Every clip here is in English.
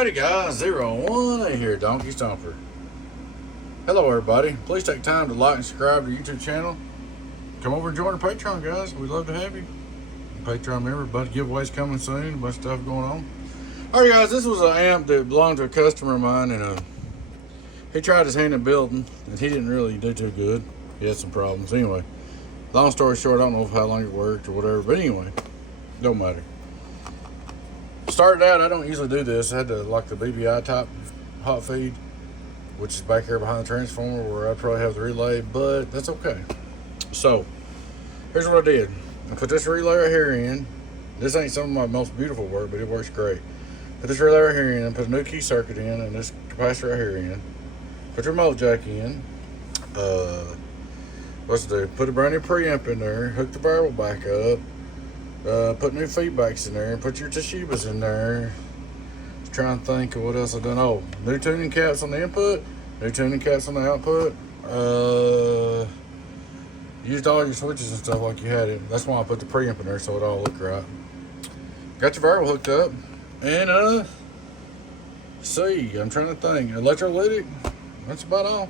Alrighty guys, 018 here, Donkey Stomper. Hello everybody. Please take time to like and subscribe to the YouTube channel. Come over and join our Patreon, guys. We'd love to have you. Patreon member, a bunch of giveaways coming soon, a bunch of stuff going on. Alright guys, this was an amp that belonged to a customer of mine, and he tried his hand in building and he didn't really do too good. He had some problems. Anyway, long story short, I don't know how long it worked or whatever, but anyway, don't matter. Started out, I don't usually do this. I had to lock the BBI type hot feed, which is back here behind the transformer where I'd probably have the relay, but that's okay. So, here's what I did. I put this relay right here in. This ain't some of my most beautiful work, but it works great. Put this relay right here in, put a new key circuit in, and this capacitor right here in. Put your remote jack in. What's to do? Put a brand new preamp in there, hook the variable back up. Put new feedbacks in there, put your Toshibas in there. Just trying to think of what else I've done. Oh, new tuning caps on the input, new tuning caps on the output. Used all your switches and stuff like you had it. That's why I put the preamp in there so it all looked right. Got your variable hooked up, and see, I'm trying to think. Electrolytic, that's about all.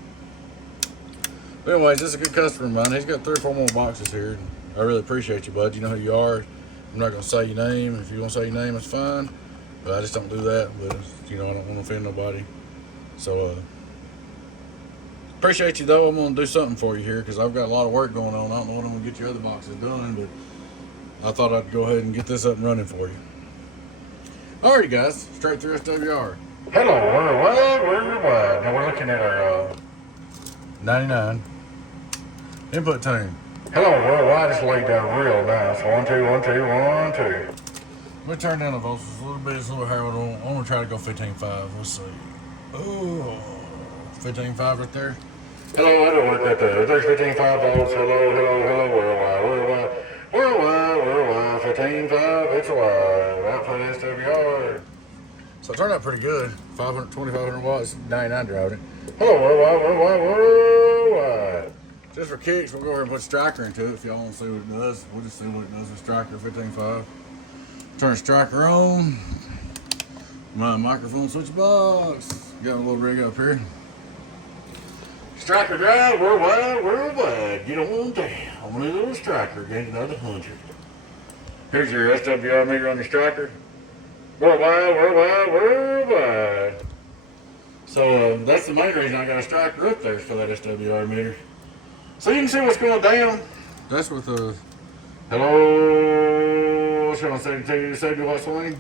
But anyways, this is a good customer of mine. He's got 3 or 4 more boxes here. I really appreciate you, bud. You know who you are. I'm not going to say your name. If you want to say your name, it's fine. But I just don't do that. But, you know, I don't want to offend nobody. So, appreciate you, though. I'm going to do something for you here because I've got a lot of work going on. I don't know when I'm going to get your other boxes done, but I thought I'd go ahead and get this up and running for you. Alrighty, guys. Straight through SWR. Hello, worldwide. Now we're looking at our 99 input tune. Hello worldwide, it's laid down real nice. 1, 2, 1, 2, 1, 2. Let me turn down the voltage a little bit. It's a little higher. I'm gonna try to go 15.5. Let's see. Oh, 15.5 right there. Hello, I don't want that there. There's 15.5 volts. Hello, worldwide, 15.5. It's alive. Output SWR. So it turned out pretty good. 2,500 watts, 99 driving it. Hello, worldwide. Just for kicks, we'll go ahead and put striker into it if y'all want to see what it does. We'll just see what it does with striker 15.5. Turn striker on. My microphone switch box. Got a little rig up here. Striker drive, worldwide. Get on down. On a little striker, gain another 100. Here's your SWR meter on your striker. Worldwide. So that's the main reason I got a striker up there, is for that SWR meter. So you can see what's going down. That's with the hello. What's going to say to what's swing?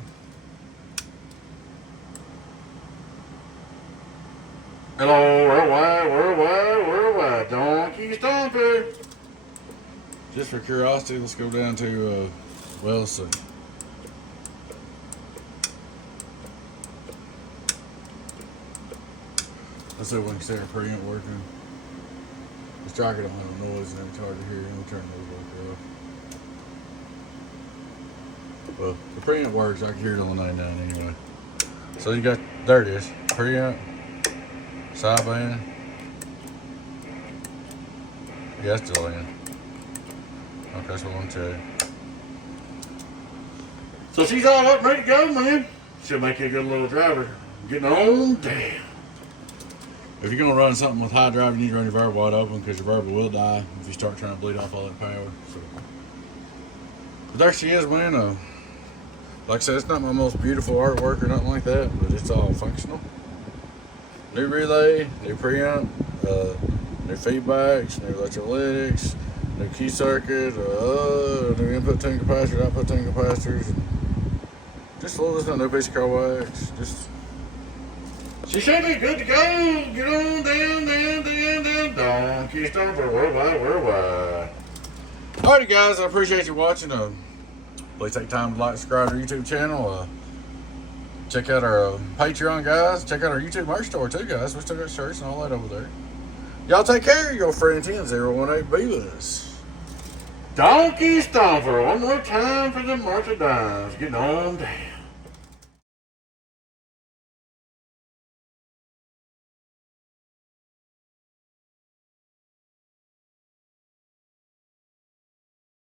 Hello, worldwide, Donkey Stomper. Just for curiosity, let's go down to well, let's see. Let's see if we can see our preamp working. The striker don't have noise and it's hard to hear. Let me turn those back off. Well, the preamp works. I can hear it on the 99 anyway. So you got, there it is. Preamp, sideband. Yeah, it's still in. Okay, so we'll check. So she's all up, ready to go, man. She'll make you a good little driver. Getting on down. If you're going to run something with high drive, you need to run your variable wide open because your variable will die if you start trying to bleed off all that power. So, but there she is, man. Like I said, it's not my most beautiful artwork or nothing like that, but it's all functional. New relay, new preamp, new feedbacks, new electrolytics, new key circuit, new input tune capacitors, output tune capacitors. Just a little, new piece of coax. Just. She should be good to go. Get on down. Donkey Stomper, worldwide. Alrighty, guys, I appreciate you watching. Please take time to like, subscribe to our YouTube channel. Check out our Patreon, guys. Check out our YouTube merch store, too, guys. We still got shirts and all that over there. Y'all take care. Your friend 10018 Beavis. Donkey Stomper, one more time for the merchandise. Get on down.